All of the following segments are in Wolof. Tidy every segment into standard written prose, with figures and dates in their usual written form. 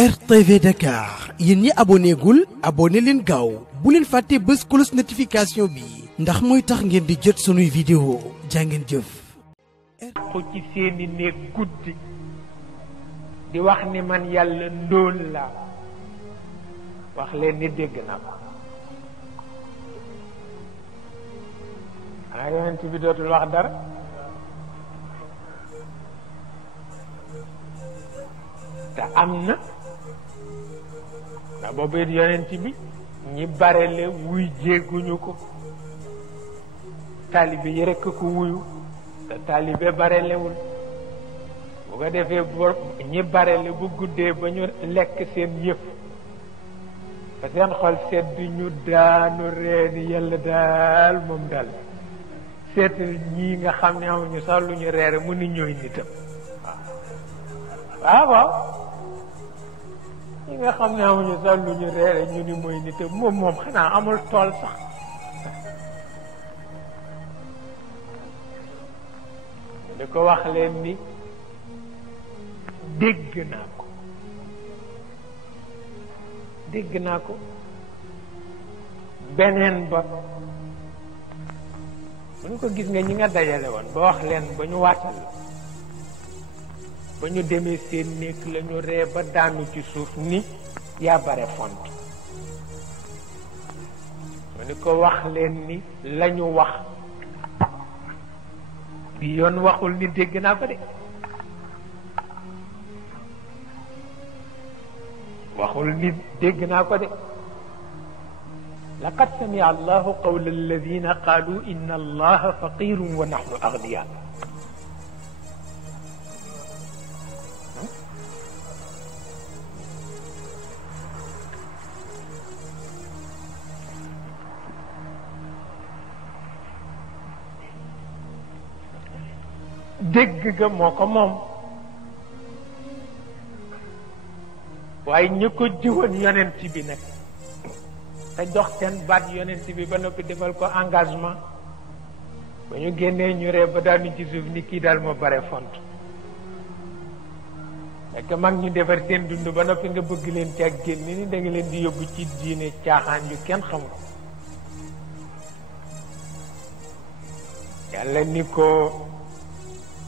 RTV Dakar yéen ñi abonné gul abonné leen gaaw bu leen fàtte bës cloche notification bi ndax mooy tax ngeen di jot sunuy vidéo jàngeen jëf. ko ci seeni néeg guddi di wax ni man yàlla ndóol la wax leen ni dégg na ko. xanaa yonent bi dootul wax dara. te am na ndax boobu it yonent bi ñi barele wuy jéeguñu ko taalibe yi rekk ko wuyu te taalibe barelewul bu ko defee ñi barele bu guddee ba ñu lekk seen yëf ba seen xol sedd ñu daanu reeni yàlla daal moom daal seetal ñii nga xam ne amuñu sax lu ñu reere mu ni ñooy nitam waaw ñi nga xam ne amuñu sax lu ñu reere ñu ni mooy nitam moom xanaa amul tool sax di ko wax leen ni dégg naa ko beneen ba mu ñu ko gis nga ñi nga dajale woon ba wax leen ba ñu waatal ba ñu demee seen néeg la ñu ree ba daanu ci suuf ni yaa bare font mu ni ko wax leen ni lañu wax bi yoon waxul ni dégg naa ko de waxul ni dégg naa ko de laqad samia allahu qawla alladina qaalu inna allaha faqirun wa nahnu agniya dégg ga moo ko moom waaye ñi ko jiwoon yonent bi nag te jox seen baat yonent bi ba noppi defal ko engagement ba ñu génnee ñu ree ba daanu ci suuf ni kii daal moo bare font nekk mag ñu defar seen dund ba noppi nga bëgg leen ci ak génn ni da nga leen di yóbbu ci diine caaxaan yu kenn xamul yàlla ni ko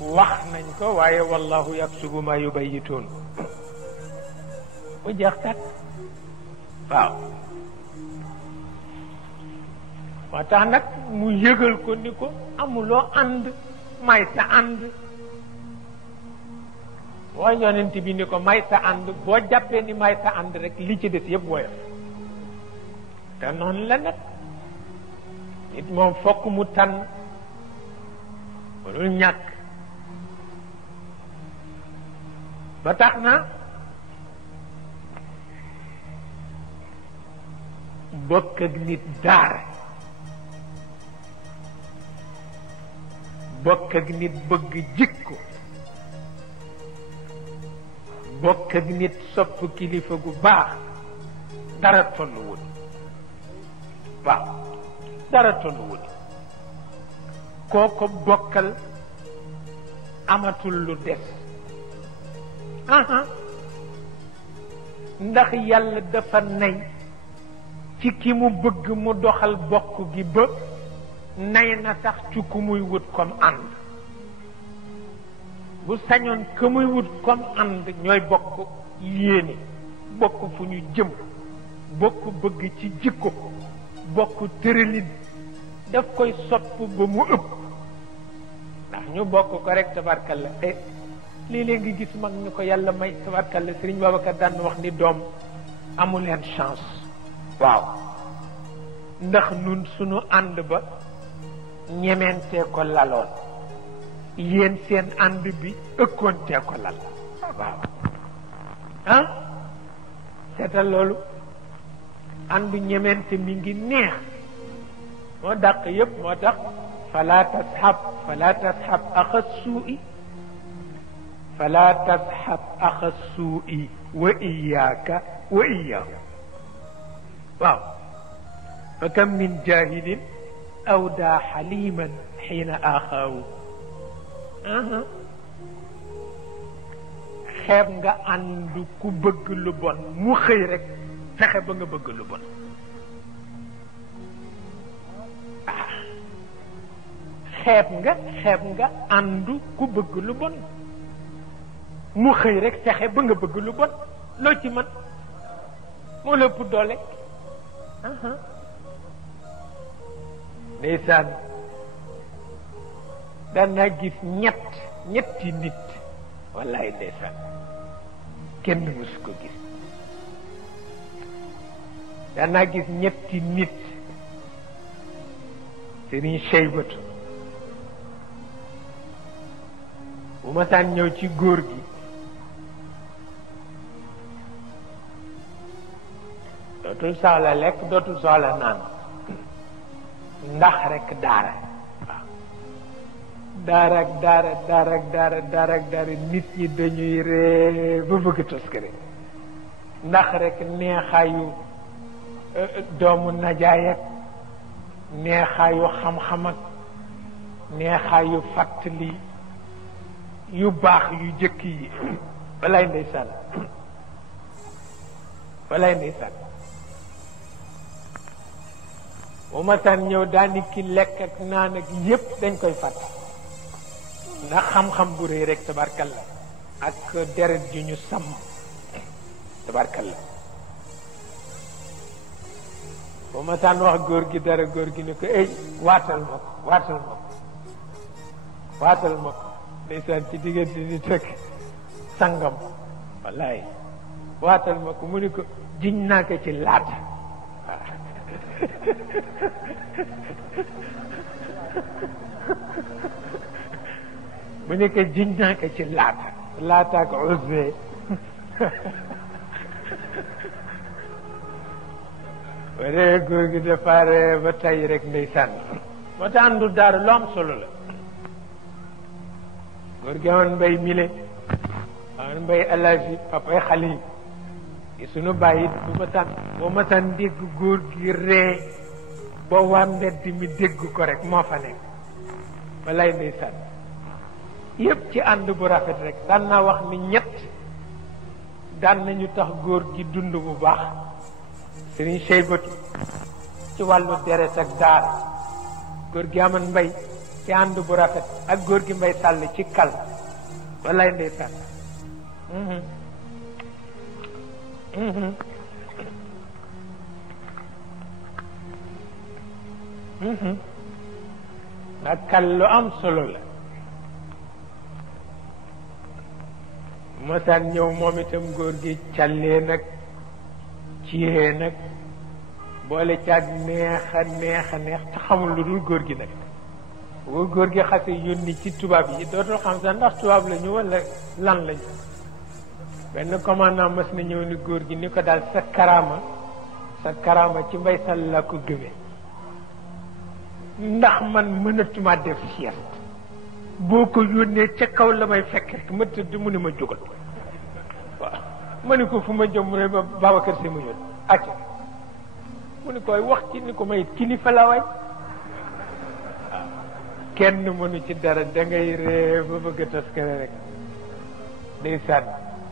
wax nañ ko waaye wallahu yaksubu ma yubayituun bu jeex tat waaw moo tax nag mu yëgal ko ni ko amuloo ànd may sa ànd boo yonent bi ni ko may sa ànd boo jàppee ni may sa ànd rek li ci des yëpp woyof te noonu la nag nit moom fokk mu tànn mënul ñàkk ba tax na bokk ak nit daara bokk ak nit bëgg jikko bokk ak nit sopp kilifa gu baax dara tolluwul waaw dara tolluwul koo ko bokkal amatul lu des ndax yàlla dafa nay ci ki mu bëgg mu doxal bokk gi ba nay na sax ci ku muy wut comme ànd bu sañoon ku muy wut comme ànd ñooy bokk yéene bokk fu ñu jëm bokk bëgg ci jikko bokk tëralin daf koy sopp ba mu ëpp ndax ñu bokk ko rek tabarkalla léeg-léeg ngi gis mag ñu ko yàlla may tabarkalla Sëriñ Babacar daan wax ni doom amu leen chance waaw ndax nun sunu ànd ba ñementee ko laloon yéen seen ànd bi ëkkoontee ko lal waaw seetal loolu ànd ñemente mi ngi neex moo dàq yépp moo tax fala tashab axa suu'i fala tashab axa suu'i wa iyaaka wa iyaahu waaw fa kam min jahilin awdaa xaliman xiina axaawu xeeb nga ànd ku bëgg lu bon mu xëy rek fexe ba nga bëgg lu bon xeeb nga ànd ku bëgg lu bon mu xëy rek fexe ba nga bëgg lu bon loo ci mën moo la ëpp doole ndeysaan daan naa gis ñetti nit wallaay ndeysaan kenn mësu ko gis daan naa gis ñetti nit Sëriñ Cheybatu bu ma saan ñëw ci góor gi dootul soxla lekk dootul soxla naan ndax rek daara waaw daara nit ñi dañuy ree ba bëgg toskare ndax rek neexaayu doomu najaay ak neexaayu xam-xam ak neexaayu fàttali yu baax yu jëkk yi walaay ndeysaan bu ma saan ñëw daani ki lekk ak naan ak yépp dañ koy fàtte ndax xam-xam bu rëy rek tabarkalla ak deret ju ñu sàmm tabarkalla bu ma saan wax góor gi dara góor gi ni ko ey waatal ma ko ndeysaan ci diggante ni teg sangam wallaay waatal ma ko mu ni ko jiñ naa ko ci laata mu ni ko jiñ naa ko ci laata ak Uzza wala góor gi defaare ba tey rek ndeysaan moo tax àndu daara lu am solo la góor gi amoon mbay mile amoon mbay Alaaji papay xale yi sunu bàyyi boo ma saan dégg góor gi ree boo waa mbedd mi dégg ko rek moo fa nekk walay ndeysaan yépp ci ànd bu rafet rek daan naa wax ni ñett daan nañu tax góor gi dund bu baax Sëriñ Cheybatu ci wàllu deret ak daara góor gi amoon mbay ci ànd bu rafet ak góor gi mbay sàll ci kal walay ndeysaan ndax kal lu am solo la mosaan ñëw moom itam góor gi callee nag ciyee nag boole caag neex te xamul lu dul góor gi nag boo góor gi xase yónni ci tubaab yi dootul xam sax ndax tubaab la ñu wala lan lañu benn commandant mas na ñëw ni góor gi ni ko daal sa karaama ci mbay sal laa ko gëme ndax man mënatuma def sieste boo ko yónnee ca kaw la may fekk rek ma tëdd mu ne ma jógal waaw ma ni ko fu ma jëm mu ne ba Babacar Si ma yónn acca mu ni koy wax ci ni ko may kilifa la waay kenn mënu ci dara da ngay ree ba bëgg a taskare rek ndeysaan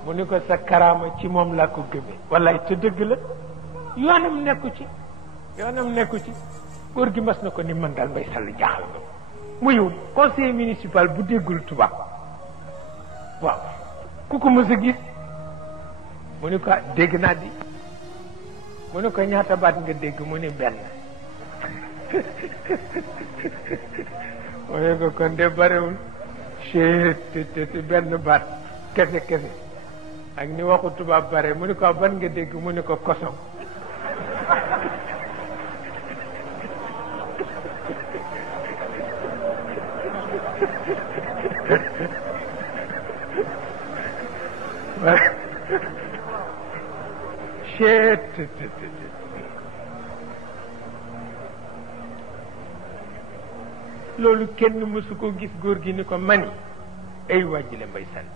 mu ni ko sa karaama ci moom laa ko gëmee wallaay te dëgg la yoonam nekku ci góor gi mas na ko ni man daal Mbay Sall jaaxal nga mu yow conseiller municipal bu déggul tubaab waaw ku ko mës a gis mu ni ko dégg naa di mu ni ko ñaata baat nga dégg mu ni benn mu ne ko kon de barewul te benn baat kese ak ni waxu tubaab bare mu ni ko ban nga dégg mu ni ko kosom loolu kenn mësu ko gis góor gi ni ko mani ay wàjjile Mbay Sall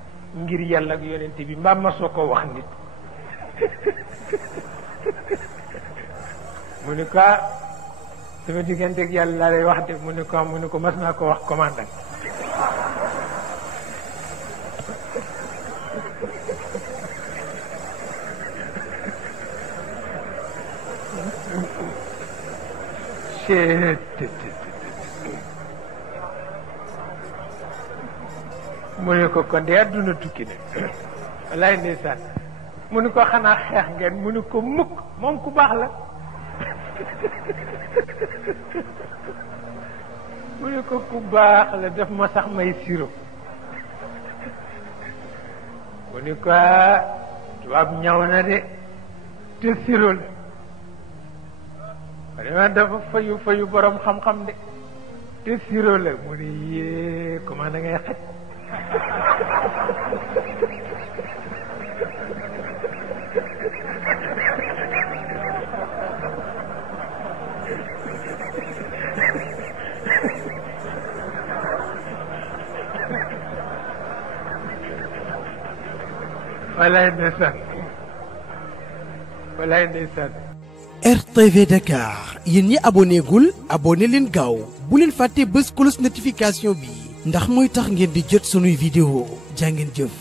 ngir yàlla ak yonente bi mbaa masoo ko wax nit mu ni ko sama diggante ak yàlla laa lay wax de mu ni ko mas naa ko wax commandant mu ne ko kon de àdduna tukki ne wallaay ndeysaan mu ne ko xanaa xeex ngeen mu ne ko mukk moom ku baax la mu ne ko ku baax la def ma sax may siro mu ne ko tubaab ñaw na de te siro la vraiment dafa fayu borom xam-xam de te siro la mu ne yee comment da ngay xaj walaay ndeysaan walaay ndeysaan RTV Dakar yéen ñi abonné gul abonné leen gaaw bu leen fàtte bës cloche notification bi ndax mooy tax ngeen di jot sunuy vidéo jaa ngeen jëf